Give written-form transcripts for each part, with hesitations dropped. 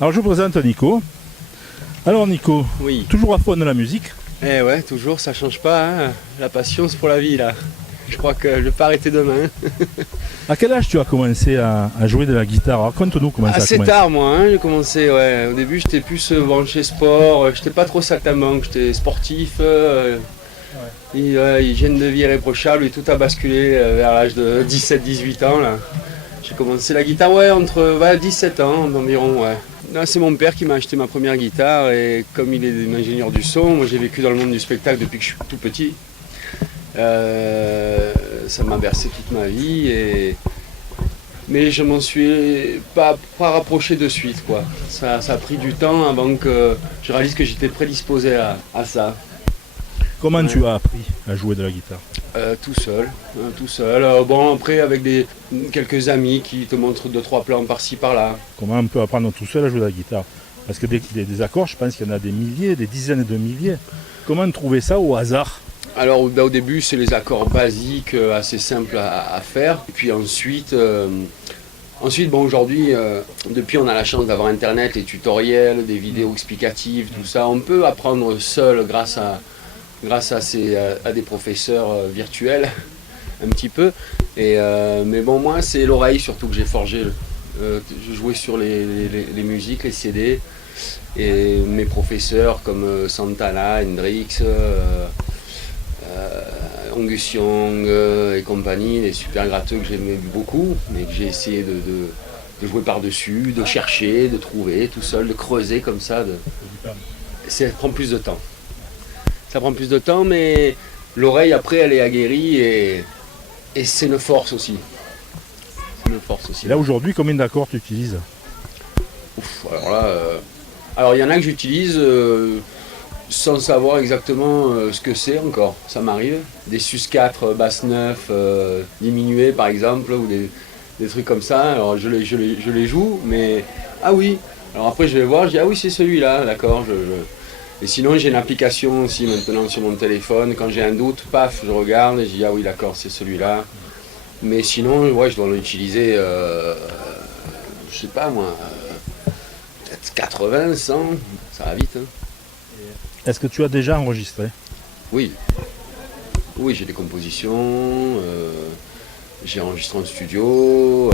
Alors je vous présente Nico. Alors Nico, Oui. toujours à fond de la musique. Eh ouais, toujours, ça change pas. Hein. La patience pour la vie, là. Je crois que je vais pas arrêter demain. À quel âge tu as commencé à jouer de la guitare? Raconte-nous comment ça a Assez commencé. tard, moi. Hein, j'ai commencé, ouais. Au début, j'étais plus branché sport. J'étais pas trop saltimbanque. J'étais sportif. Hygiène de vie irréprochable et tout a basculé vers l'âge de 17-18 ans, là. J'ai commencé la guitare, ouais, entre 17 ans environ, ouais. Là, c'est mon père qui m'a acheté ma première guitare et comme il est ingénieur du son, moi j'ai vécu dans le monde du spectacle depuis que je suis tout petit. Ça m'a bercé toute ma vie, mais je m'en suis pas rapproché de suite, quoi. Ça a pris du temps avant que je réalise que j'étais prédisposé à ça. Comment tu as appris à jouer de la guitare? Tout seul, hein, tout seul. Bon, après avec quelques amis qui te montrent 2-3 plans par-ci par-là. Comment on peut apprendre tout seul à jouer de la guitare? Parce que des accords, je pense qu'il y en a des milliers, des dizaines de milliers. Comment trouver ça au hasard? Alors au début, c'est les accords basiques, assez simples à faire. Et puis ensuite, bon, aujourd'hui, depuis on a la chance d'avoir Internet, les tutoriels, des vidéos explicatives, tout ça. On peut apprendre seul grâce à des professeurs virtuels, un petit peu. Mais bon, moi, c'est l'oreille surtout que j'ai forgé. Je jouais sur les musiques, les CD, et mes professeurs comme Santana, Hendrix, Angus Young et compagnie, des super gratteux que j'aimais beaucoup, mais que j'ai essayé de jouer par-dessus, de chercher, de trouver tout seul, de creuser comme ça. Ça prend plus de temps. Ça prend plus de temps, mais l'oreille, après, elle est aguerrie et c'est une force aussi. C'est une force aussi. Et là, aujourd'hui, combien d'accords tu utilises? Alors là, alors il y en a que j'utilise sans savoir exactement ce que c'est encore. Ça m'arrive. Des sus4, basse 9, diminuées par exemple, ou des trucs comme ça. Alors je les joue, mais ah oui. Alors après, je vais voir, je dis ah oui, c'est celui-là, d'accord. Et sinon, j'ai une application aussi maintenant sur mon téléphone. Quand j'ai un doute, paf, je regarde et je dis ah oui, d'accord, c'est celui-là. Mais sinon, ouais, je dois l'utiliser, je sais pas moi, peut-être 80, 100, ça va vite. Hein. Est-ce que tu as déjà enregistré? Oui, oui, j'ai des compositions, j'ai enregistré en studio.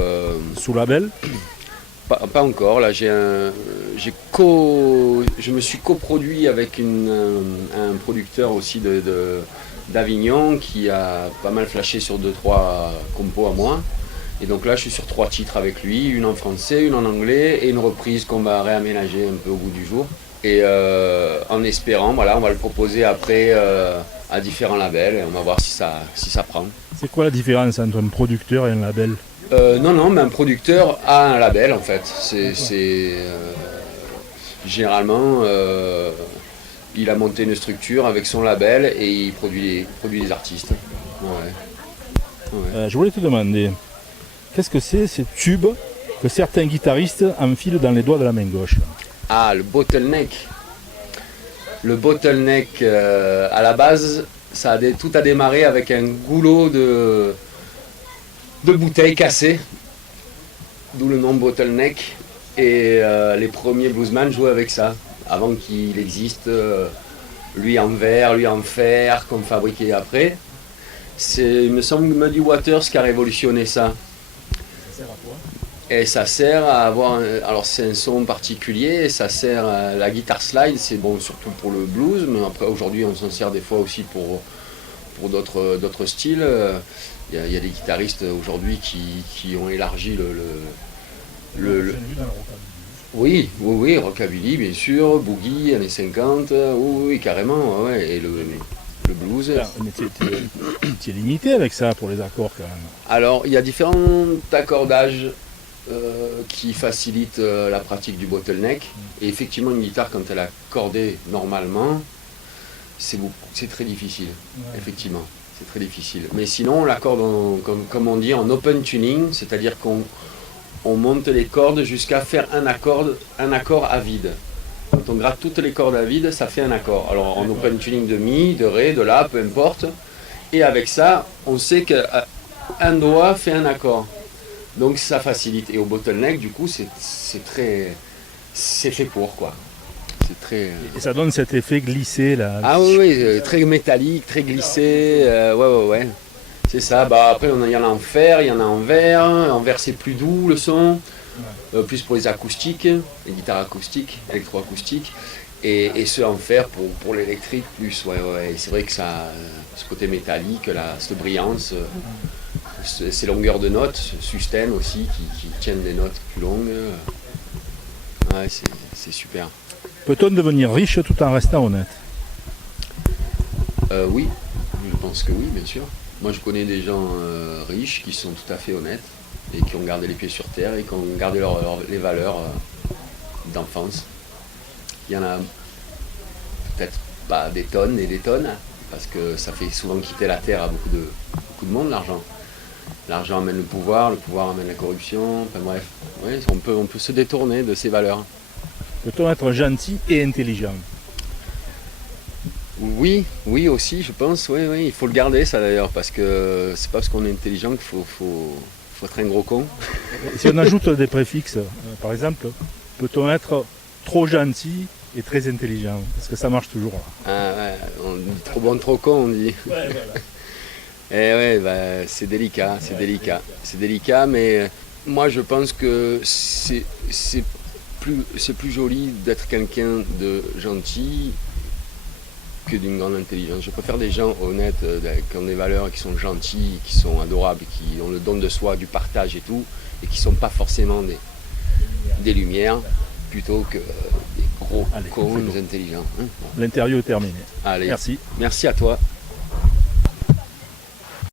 Sous label? Pas encore, là je me suis coproduit avec un producteur aussi d'Avignon qui a pas mal flashé sur 2-3 compos à moi. Et donc là je suis sur 3 titres avec lui, une en français, une en anglais et une reprise qu'on va réaménager un peu au bout du jour. Et en espérant, voilà, on va le proposer après à différents labels et on va voir si ça prend. C'est quoi la différence entre un producteur et un label? Non, mais un producteur a un label en fait. Généralement, il a monté une structure avec son label et il produit les artistes. Ouais. Ouais. Je voulais te demander, qu'est-ce que c'est ces tubes que certains guitaristes enfilent dans les doigts de la main gauche? Ah, le bottleneck. Le bottleneck, à la base, tout a démarré avec un goulot de bouteilles cassées, d'où le nom bottleneck. Et les premiers bluesman jouaient avec ça, avant qu'il existe lui en verre, lui en fer, comme fabriqué après. Il me semble Muddy Waters qui a révolutionné ça. Ça sert à quoi? Et ça sert à avoir, alors c'est un son particulier, ça sert à la guitare slide, c'est bon surtout pour le blues, mais après aujourd'hui on s'en sert des fois aussi pour d'autres styles. Il y a des guitaristes aujourd'hui qui ont élargi Oui, rockabilly bien sûr, boogie, années 50, oui, carrément, ouais, et le blues. Mais tu es limité avec ça pour les accords quand même. Alors il y a différents accordages qui facilitent la pratique du bottleneck. Et effectivement, une guitare, quand elle est accordée normalement, c'est très difficile. Ouais. Effectivement, c'est très difficile. Mais sinon, on l'accorde, comme on dit, en open tuning, c'est-à-dire qu'on monte les cordes jusqu'à faire un accord à vide. Quand on gratte toutes les cordes à vide, ça fait un accord. Alors en open tuning de mi, de ré, de la, peu importe. Et avec ça, on sait qu'un doigt fait un accord. Donc ça facilite. Et au bottleneck, du coup, c'est c'est fait pour quoi. C'est très. Et ça donne cet effet glissé là. Ah oui, oui, très métallique, très glissé. Ouais. C'est ça. Bah, après, il y en a en fer, il y en a en verre. En verre, c'est plus doux le son. Plus pour les acoustiques, les guitares acoustiques, électroacoustiques. Et ceux en fer pour l'électrique plus. Ouais. Et c'est vrai que ça, ce côté métallique, cette brillance, ces longueurs de notes, ce sustain aussi qui tiennent des notes plus longues. Ouais, c'est super. Peut-on devenir riche tout en restant honnête? Oui, je pense que oui, bien sûr. Moi, je connais des gens riches qui sont tout à fait honnêtes et qui ont gardé les pieds sur terre et qui ont gardé les valeurs d'enfance. Il y en a peut-être pas des tonnes et des tonnes, parce que ça fait souvent quitter la terre à beaucoup de monde, l'argent. L'argent amène le pouvoir amène la corruption, enfin bref. Oui, on peut se détourner de ces valeurs. Peut-on être gentil et intelligent? Oui aussi, je pense. Oui, il faut le garder ça d'ailleurs, parce que c'est pas parce qu'on est intelligent qu'il faut être un gros con. Si on ajoute des préfixes, par exemple, peut-on être trop gentil et très intelligent? Parce que ça marche toujours. Ah ouais, on dit trop bon, trop con, on dit. Ouais, voilà. Et ouais, c'est délicat, C'est délicat, mais moi je pense que c'est plus joli d'être quelqu'un de gentil que d'une grande intelligence. Je préfère des gens honnêtes, qui ont des valeurs, qui sont gentils, qui sont adorables, qui ont le don de soi, du partage et tout, et qui ne sont pas forcément des lumières, plutôt que des gros cons intelligents. L'interview est terminée. Allez, Merci. Merci à toi.